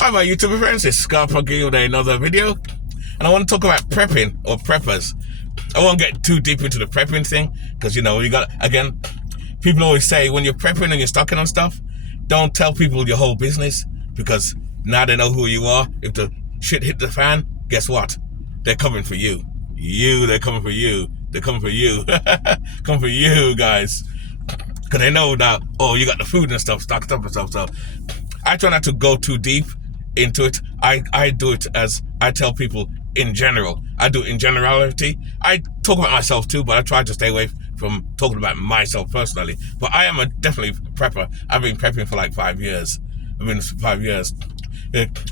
Hi my YouTube friends, it's Scarpa Gil with another video, and I want to talk about prepping or preppers. I won't get too deep into the prepping thing because you got, again, people always say when you're prepping and you're stocking on stuff, don't tell people your whole business because now they know who you are. If the shit hit the fan, guess what? They're coming for you. They're coming for you. They're coming for you. Come for you, guys. Because they know that, oh, you got the food and stuff, stocked up and stuff. So I try not to go too deep into it. I do it as I tell people in general. I do it in generality. I talk about myself too, but I try to stay away from talking about myself personally. But I am definitely a prepper. I've been prepping for like 5 years.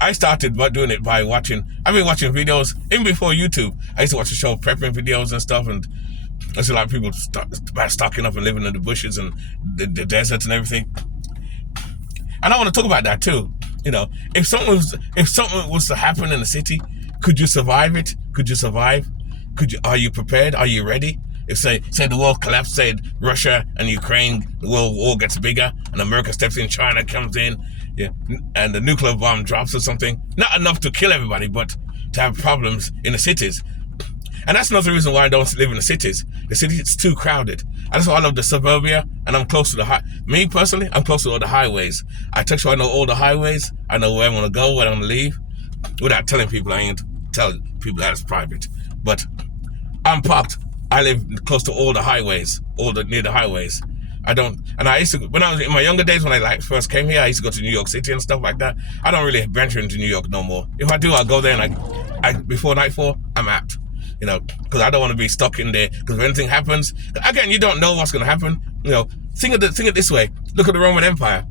I started by doing it by watching. I've been watching videos even before YouTube. I used to watch the show prepping videos and stuff, and I see a lot of people stocking up and living in the bushes and the desert and everything. And I want to talk about that too. If something was to happen in the city, could you survive it? Could you survive? Are you prepared? Are you ready? If say the world collapsed, say Russia and Ukraine, the world war gets bigger and America steps in, China comes in, and the nuclear bomb drops or something, not enough to kill everybody, but to have problems in the cities. And that's another reason why I don't live in the cities. The city is too crowded. And that's why I love the suburbia, and I'm close to the me personally, I'm close to all the highways. I take sure I know all the highways. I know where I want to go, where I want to leave, without telling people. I ain't telling people that it's private. But I'm parked. I live close to all the highways, near the highways. I used to, when I was in my younger days, when I first came here, I used to go to New York City and stuff like that. I don't really venture into New York no more. If I do, I'll go there and before nightfall, I'm out. Because I don't want to be stuck in there. Because if anything happens, again, you don't know what's going to happen. Think of it this way. Look at the Roman Empire.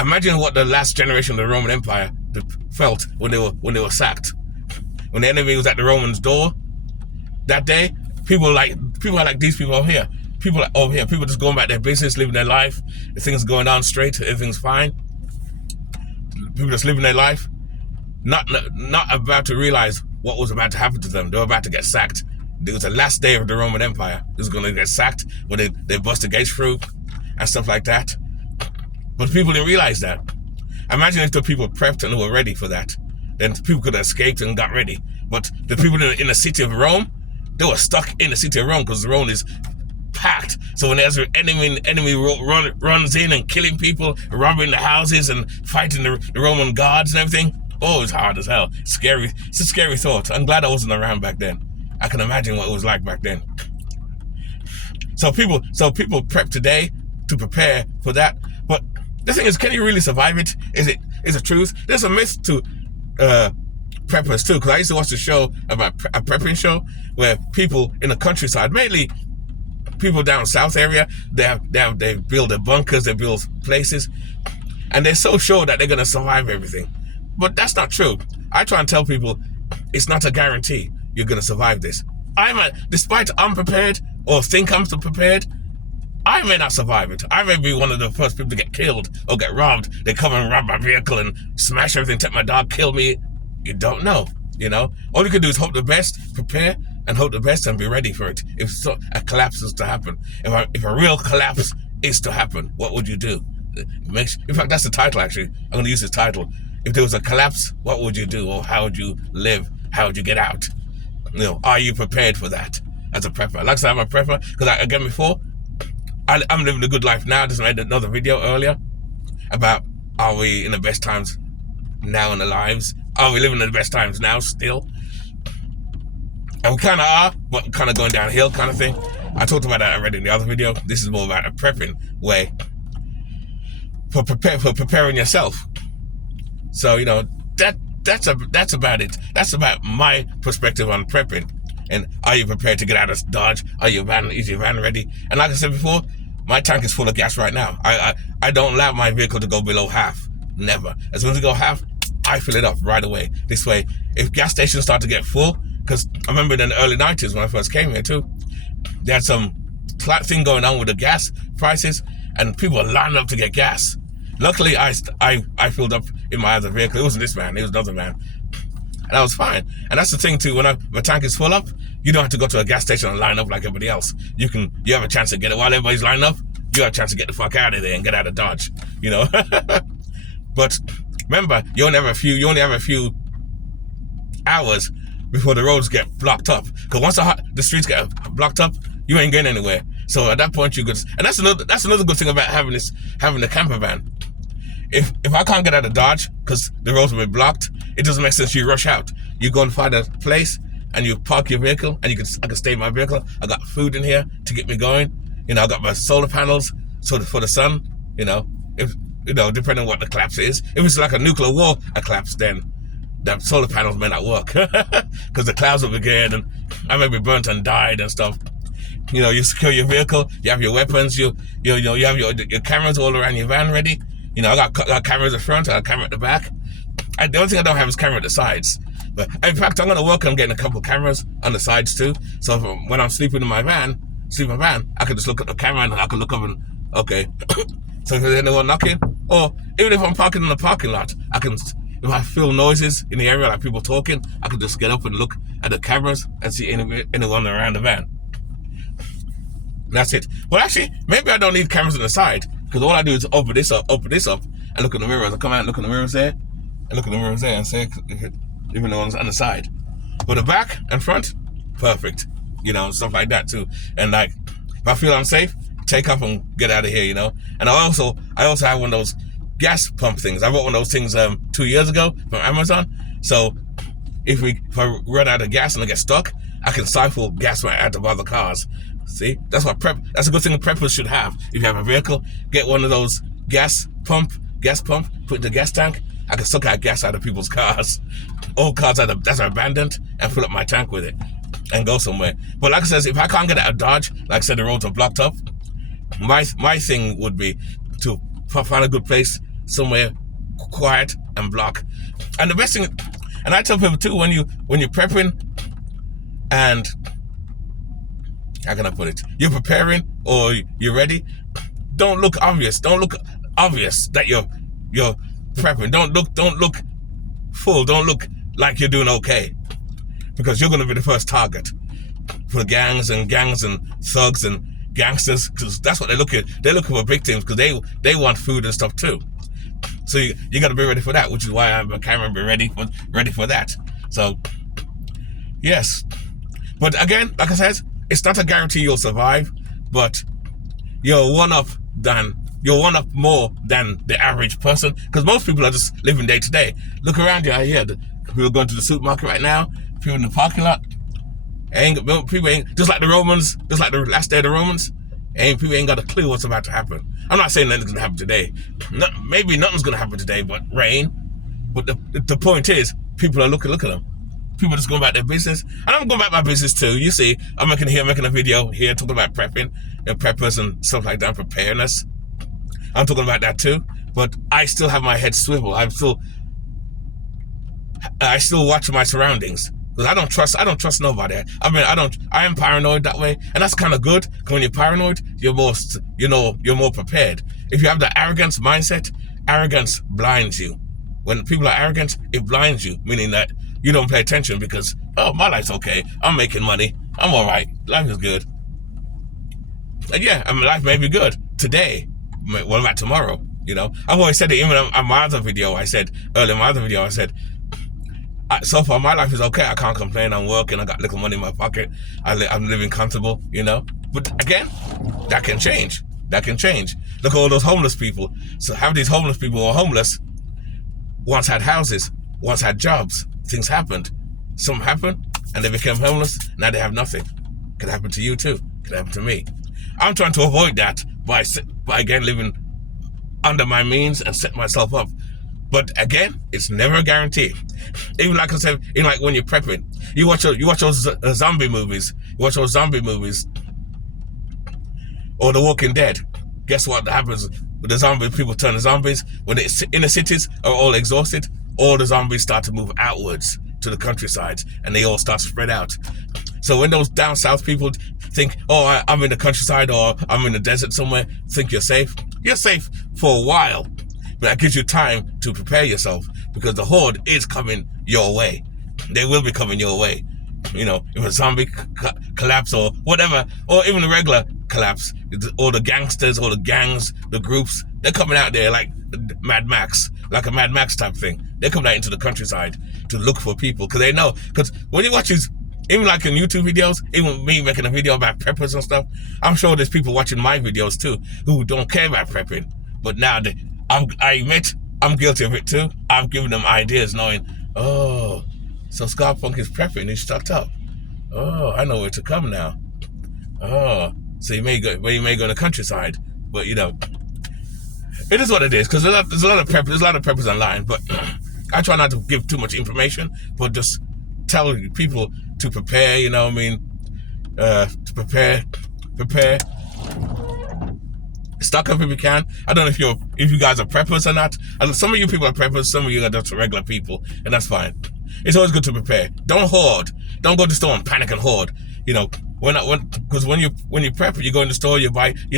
Imagine what the last generation of the Roman Empire felt when they were sacked. When the enemy was at the Romans' door that day, people are like these people over here. People just going about their business, living their life. Things going down straight, everything's fine. People just living their life, not about to realize what was about to happen to them. They were about to get sacked. It was the last day of the Roman Empire. It was going to get sacked when they bust the gates through and stuff like that. But people didn't realize that. Imagine if the people prepped and were ready for that. Then people could have escaped and got ready. But the people in the city of Rome, they were stuck in the city of Rome because Rome is packed. So when there's an enemy runs in and killing people, robbing the houses and fighting the Roman guards and everything, oh, it's hard as hell. Scary. It's a scary thought. I'm glad I wasn't around back then. I can imagine what it was like back then. So people prep today to prepare for that. But the thing is, can you really survive it? Is it truth? There's a myth to preppers too, because I used to watch a show about a prepping show where people in the countryside, mainly people down south area, they build their bunkers, they build places, and they're so sure that they're gonna survive everything. But that's not true. I try and tell people it's not a guarantee you're going to survive this. Despite I'm prepared or think I'm prepared, I may not survive it. I may be one of the first people to get killed or get robbed. They come and rob my vehicle and smash everything, take my dog, kill me. You don't know, All you can do is hope the best, prepare and hope the best and be ready for it. If a collapse is to happen, if a real collapse is to happen, what would you do? In fact, that's the title actually. I'm going to use this title. If there was a collapse, what would you do? Or how would you live? How would you get out? Are you prepared for that as a prepper? Like I said, I'm a prepper because again before, I'm living a good life now. I just made another video earlier about are we in the best times now in our lives? Are we living in the best times now still? And we kind of are, but kind of going downhill kind of thing. I talked about that already in the other video. This is more about a prepping way for preparing yourself. So that's about it. That's about my perspective on prepping. And are you prepared to get out of Dodge? Is your van ready? And like I said before, my tank is full of gas right now. I don't allow my vehicle to go below half. Never. As soon as it go half, I fill it up right away. This way, if gas stations start to get full, because I remember in the early 90s when I first came here too, they had some thing going on with the gas prices, and people were lining up to get gas. Luckily, I filled up in my other vehicle. It wasn't this man, it was another man. And I was fine. And that's the thing too, when my tank is full up, you don't have to go to a gas station and line up like everybody else. You have a chance to get it while everybody's lining up. You have a chance to get the fuck out of there and get out of Dodge, But Remember, you only have a few hours before the roads get blocked up. Because once the streets get blocked up, you ain't going anywhere. So at that point, you could, and that's another good thing about having the camper van. If I can't get out of Dodge because the roads will be blocked, it doesn't make sense you rush out. You go and find a place and you park your vehicle, and I can stay in my vehicle. I got food in here to get me going. You know, I got my solar panels for the sun. You know, depending on what the collapse is. If it's like a nuclear war collapse, then the solar panels may not work because the clouds will be getting, and I may be burnt and died and stuff. You know, you secure your vehicle, you have your weapons, you have your cameras all around your van ready. You know, I got cameras at the front, I got a camera at the back. The only thing I don't have is camera at the sides. But in fact, I'm going to work on getting a couple of cameras on the sides too. So when I'm sleeping in my van, I can just look at the camera and I can look up and, okay. So if there's anyone knocking, or even if I'm parking in the parking lot, if I feel noises in the area, like people talking, I can just get up and look at the cameras and see anyone around the van. That's it. Well, actually, maybe I don't need cameras on the side, because all I do is open this up, and look in the mirrors. I come out and look in the mirrors there, and say, even the ones on the side. But the back and front, perfect. You know, stuff like that too. And like, if I feel unsafe, take off and get out of here, you know. And I also have one of those gas pump things. I bought one of those things 2 years ago from Amazon. So if I run out of gas and I get stuck, I can siphon gas right out of other cars. See, that's a good thing preppers should have. If you have a vehicle, get one of those gas pump, put in the gas tank. I can suck out gas out of people's cars, old cars that are abandoned, and fill up my tank with it and go somewhere. But like I said, if I can't get out of Dodge, like I said, the roads are blocked up, my thing would be to find a good place somewhere quiet and block. And the best thing, and I tell people too, when you're prepping and, how can I put it? You're preparing or you're ready. Don't look obvious. Don't look obvious that you're prepping. Don't look full. Don't look like you're doing okay, because you're going to be the first target for gangs and thugs and gangsters, because that's what they're looking. They're looking for victims because they want food and stuff too. So you got to be ready for that, which is why I have a camera and be ready for that. So yes, but again, like I said, it's not a guarantee you'll survive, but you're one up more than the average person, because most people are just living day to day. Look around you. I hear people going to the supermarket right now, people in the parking lot. People ain't, just like the Romans, just like the last day of the Romans, people ain't got a clue what's about to happen. I'm not saying nothing's gonna happen today. Maybe nothing's gonna happen today, but rain. But the point is, people are looking at them. People are just going about their business, and I'm going about my business too. You see, I'm making a video here talking about prepping and preppers and stuff like that, preparedness. I'm talking about that too, but I still have my head swivel. I still watch my surroundings, because I don't trust nobody. I mean, I am paranoid that way, and that's kind of good. Because when you're paranoid, you're more prepared. If you have the arrogance mindset, arrogance blinds you. When people are arrogant, it blinds you, meaning that you don't pay attention because, oh, my life's okay. I'm making money. I'm all right. Life is good. And yeah, I mean, life may be good today. What about tomorrow? You know, I've always said it. Even on my other video, I said, so far my life is okay. I can't complain. I'm working. I got little money in my pocket. I'm living comfortable, you know. But again, that can change. Look at all those homeless people. So have these homeless people who are homeless once had houses, once had jobs. Things happened. Something happened, and they became homeless. Now they have nothing. Could happen to you too. Could happen to me. I'm trying to avoid that by again living under my means and set myself up. But again, it's never a guarantee. Even like I said, even like when you're prepping, you watch those zombie movies. Or The Walking Dead. Guess what happens with the zombies? People turn to zombies when the inner cities are all exhausted. All the zombies start to move outwards to the countryside, and they all start to spread out. So when those down south people think, oh, I'm in the countryside or I'm in the desert somewhere, think you're safe. You're safe for a while, but that gives you time to prepare yourself, because the horde is coming your way. They will be coming your way. You know, if a zombie collapse or whatever, or even a regular collapse, all the gangsters, all the gangs, the groups, they're coming out there like Mad Max. like a Mad Max type thing. They come out into the countryside to look for people because they know. Because when you watch these, even like in YouTube videos, even me making a video about preppers and stuff, I'm sure there's people watching my videos too who don't care about prepping. But now I admit I'm guilty of it too. I've given them ideas knowing, oh, so Scarpunk is prepping, he's stocked up. Oh, I know where to come now. Oh, so you may go in the countryside, but you know, it is what it is. Because there's a lot of preppers online, but I try not to give too much information, but just tell people to prepare. You know what I mean? To prepare. Stock up if you can. I don't know if you guys are preppers or not. Some of you people are preppers, some of you are just regular people, and that's fine. It's always good to prepare. Don't hoard. Don't go to the store and panic and hoard. You know, because when you prep, you go in the store, you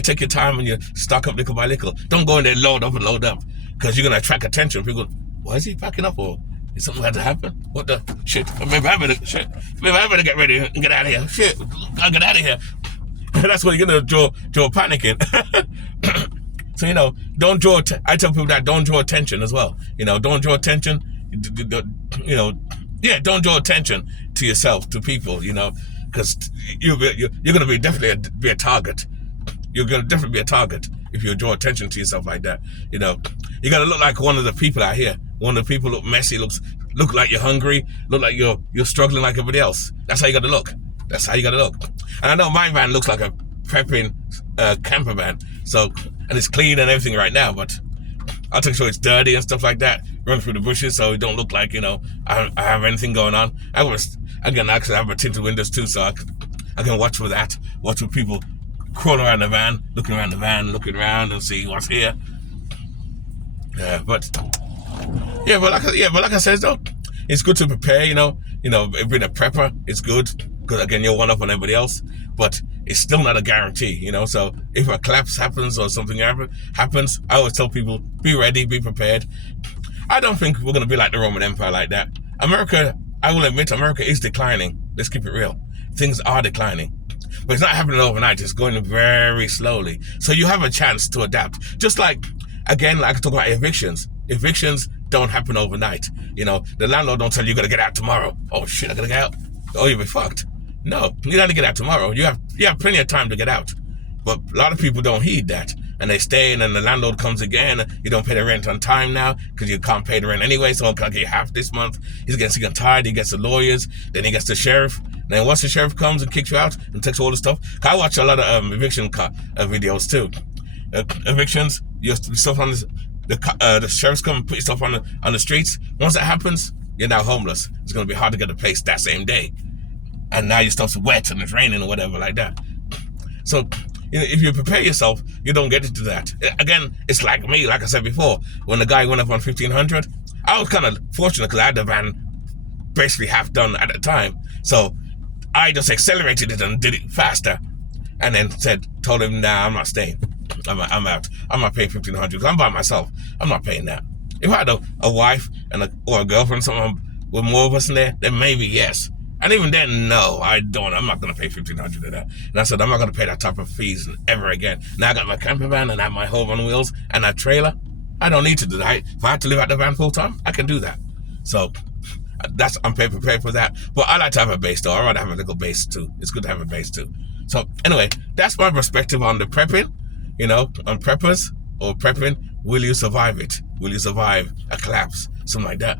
take your time and you stock up little by little. Don't go in there load up, because you're gonna attract attention. People, why is he packing up? Or is something had to happen? What the shit? Maybe I better get ready and get out of here. Shit, I'll get out of here. That's what you're gonna draw panicking. So, you know, don't draw. I tell people that don't draw attention as well. You know, don't draw attention. You know, yeah, don't draw attention to yourself, to people. You know, because you're gonna definitely be a target. You're gonna definitely be a target if you draw attention to yourself like that. You know, you gotta look like one of the people out here. One of the people look messy, look like you're hungry, look like you're struggling like everybody else. That's how you gotta look. That's how you gotta look. And I know my van looks like a prepping camper van, so, and it's clean and everything right now, but I'll take sure it's dirty and stuff like that. Run through the bushes so it don't look like, you know, I have anything going on. I can actually have my tinted windows too, so I can watch for that. Watch for people crawling around the van, looking around and see what's here. But like I said though, it's good to prepare. You know, being a prepper, it's good because again you're one up on everybody else. But it's still not a guarantee, you know. So if a collapse happens or something happens, I always tell people, be ready, be prepared. I don't think we're going to be like the Roman Empire like that. America, I will admit, America is declining. Let's keep it real. Things are declining. But it's not happening overnight. It's going very slowly. So you have a chance to adapt. Just like, again, like I talk about evictions. Evictions don't happen overnight. You know, the landlord don't tell you, you got to get out tomorrow. Oh, shit, I got to get out. Oh, you'll be fucked. No, you got to get out tomorrow. You have plenty of time to get out. But a lot of people don't heed that. And they stay, and then the landlord comes again. You don't pay the rent on time now because you can't pay the rent anyway. So I'll get half this month. He's getting sick and tired. He gets the lawyers. Then he gets the sheriff. Then once the sheriff comes and kicks you out and takes all the stuff. I watch a lot of eviction videos too. Evictions, your stuff on the sheriff's come and put your stuff on the streets. Once that happens, you're now homeless. It's going to be hard to get a place that same day. And now your stuff's wet and it's raining or whatever like that. So, you know, if you prepare yourself, you don't get into that. Again, it's like me, like I said before, when the guy went up on 1500, I was kind of fortunate because I had the van basically half done at the time. So I just accelerated it and did it faster. And then told him, nah, I'm not staying. I'm out. I'm not paying 1500 because I'm by myself. I'm not paying that. If I had a wife or a girlfriend, someone with more of us in there, then maybe yes. And even then, no, I don't. I'm not going to pay 1500 of that. And I said, I'm not going to pay that type of fees ever again. Now I got my camper van and I have my home on wheels and that trailer. I don't need to do that. If I had to live at the van full time, I can do that. So I'm prepared for that. But I like to have a base though. I'd rather have a little base too. It's good to have a base too. So anyway, that's my perspective on the prepping. You know, on preppers or prepping. Will you survive it? Will you survive a collapse? Something like that.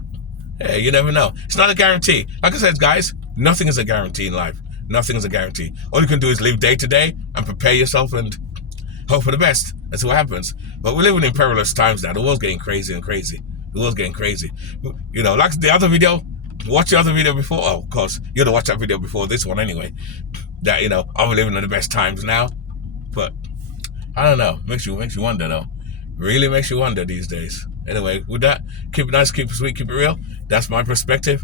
Hey, you never know. It's not a guarantee. Like I said, guys, nothing is a guarantee in life. Nothing is a guarantee. All you can do is live day to day and prepare yourself and hope for the best. That's what happens. But we're living in perilous times now. The world's getting crazy and crazy. The world's getting crazy. You know, like the other video, watch the other video before. Oh, of course, you had to watch that video before this one anyway. That, you know, are we living in the best times now? But I don't know. Makes you wonder though. Really makes you wonder these days. Anyway, with that, keep it nice, keep it sweet, keep it real. That's my perspective.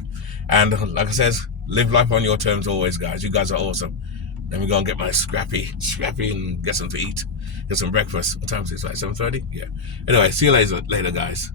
And like I said, live life on your terms always, guys. You guys are awesome. Let me go and get my scrappy and get something to eat. Get some breakfast. What time is it? It's like 7:30? Yeah. Anyway, see you later, guys.